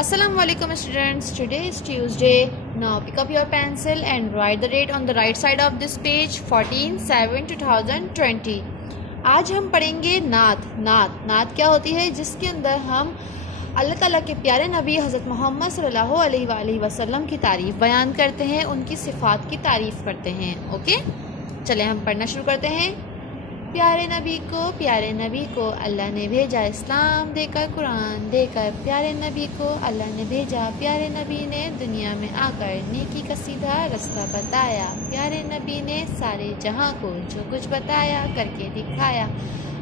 Assalamualaikum students. Today is Tuesday. Now pick up your pencil and write the date on the right side of this page 14/7/2020. आज हम पढ़ेंगे नात। नात क्या होती है? जिसके अंदर हम अल्लाह ताला के प्यारे नबी हज़रत मोहम्मद सल्लल्लाहु अलैहि वसल्लम की तारीफ़ बयान करते हैं, उनकी सिफ़ात की तारीफ़ करते हैं। ओके, चले हम पढ़ना शुरू करते हैं। प्यारे नबी को अल्लाह ने भेजा, इस्लाम देकर कुरान देकर। प्यारे नबी को अल्लाह ने भेजा, प्यारे नबी ने दुनिया में आकर नेकी का सीधा रास्ता बताया। प्यारे नबी ने सारे जहां को जो कुछ बताया करके दिखाया।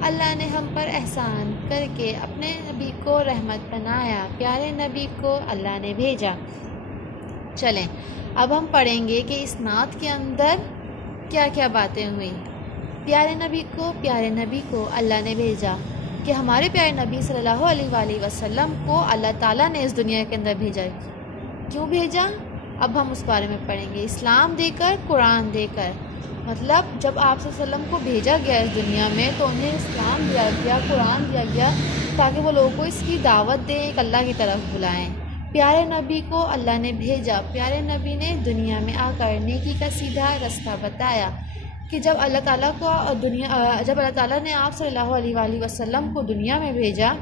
अल्लाह ने हम पर एहसान करके अपने नबी को रहमत बनाया। प्यारे नबी को अल्लाह ने भेजा। चलें अब हम पढ़ेंगे कि इस नात के अंदर क्या क्या बातें हुई। प्यारे नबी को अल्लाह ने भेजा कि हमारे प्यारे नबी सल्लल्लाहु अलैहि वसल्लम को अल्लाह ताला ने इस दुनिया के अंदर भेजा। क्यों भेजा? अब हम उस बारे में पढ़ेंगे। इस्लाम देकर, कुरान देकर, मतलब जब आप सल्लल्लाहु अलैहि वसल्लम को भेजा गया इस दुनिया में तो उन्हें इस्लाम दिया गया, कुरान दिया गया, ताकि वो लोगों को इसकी दावत दें, एक अल्लाह की तरफ बुलाएं। प्यारे नबी को अल्लाह ने भेजा, प्यारे नबी ने दुनिया में आकर नेकी का सीधा रास्ता बताया कि जब अल्लाह ताला ने आप सल्लल्लाहु अलैहि वसल्लम को दुनिया में भेजा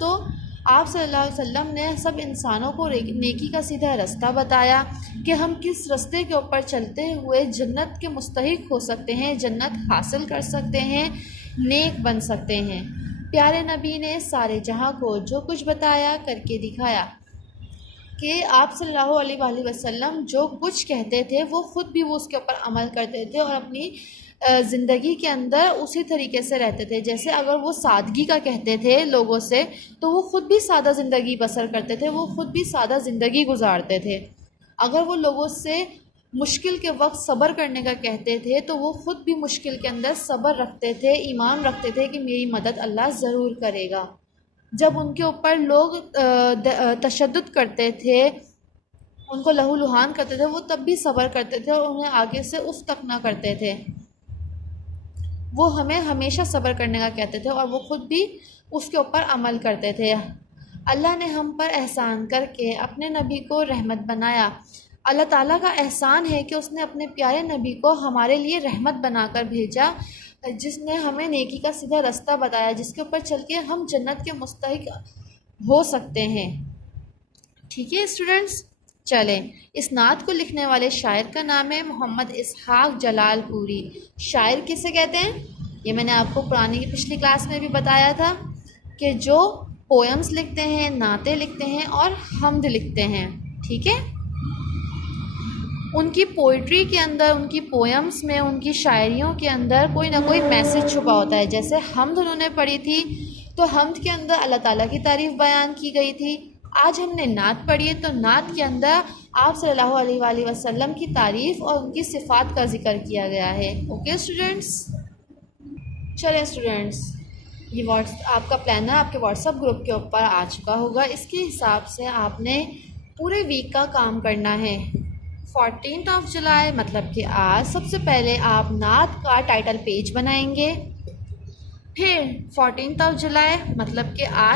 तो आप सल्लल्लाहु अलैहि वसल्लम ने सब इंसानों को नेकी का सीधा रास्ता बताया कि हम किस रास्ते के ऊपर चलते हुए जन्नत के मुस्तहिक हो सकते हैं, जन्नत हासिल कर सकते हैं, नेक बन सकते हैं। प्यारे नबी ने सारे जहां को जो कुछ बताया करके दिखाया कि आप सल्लल्लाहु अलैहि वसल्लम जो कुछ कहते थे वो ख़ुद भी वो उसके ऊपर अमल करते थे और अपनी ज़िंदगी के अंदर उसी तरीके से रहते थे। जैसे अगर वो सादगी का कहते थे लोगों से तो वो ख़ुद भी सादा ज़िंदगी बसर करते थे, वो ख़ुद भी सादा ज़िंदगी गुजारते थे। अगर वो लोगों से मुश्किल के वक्त सब्र करने का कहते थे तो वो ख़ुद भी मुश्किल के अंदर सब्र रखते थे, ईमान रखते थे कि मेरी मदद अल्लाह ज़रूर करेगा। जब उनके ऊपर लोग तशद्दुद करते थे, उनको लहूलुहान करते थे, वो तब भी सब्र करते थे और उन्हें आगे से उफ तक ना करते थे। वो हमें हमेशा सब्र करने का कहते थे और वो ख़ुद भी उसके ऊपर अमल करते थे। अल्लाह ने हम पर एहसान करके अपने नबी को रहमत बनाया। अल्लाह ताला का एहसान है कि उसने अपने प्यारे नबी को हमारे लिए रहमत बनाकर भेजा, जिसने हमें नेकी का सीधा रास्ता बताया, जिसके ऊपर चल के हम जन्नत के मुस्तहिक हो सकते हैं। ठीक है स्टूडेंट्स, चलें इस नात को लिखने वाले शायर का नाम है मोहम्मद इसहाक जलालपुरी। शायर किसे कहते हैं? ये मैंने आपको पिछली क्लास में भी बताया था कि जो पोएम्स लिखते हैं, नाते लिखते हैं और हम्द लिखते हैं। ठीक है, उनकी पोइट्री के अंदर, उनकी पोएम्स में, उनकी शायरियों के अंदर कोई ना कोई मैसेज छुपा होता है। जैसे हम्द उन्होंने पढ़ी थी तो हम्द के अंदर अल्लाह ताला की तारीफ़ बयान की गई थी। आज हमने नात पढ़ी है तो नात के अंदर आप सल्लल्लाहु अलैहि वसल्लम की तारीफ़ और उनकी सिफ़ात का जिक्र किया गया है। ओके स्टूडेंट्स, चलें स्टूडेंट्स, ये आपका प्लानर आपके व्हाट्सएप ग्रुप के ऊपर आ चुका होगा। इसके हिसाब से आपने पूरे वीक का काम करना है। 14 जुलाई मतलब कि आज सबसे पहले आप नात का टाइटल पेज बनाएंगे। फिर 14 जुलाई मतलब कि आज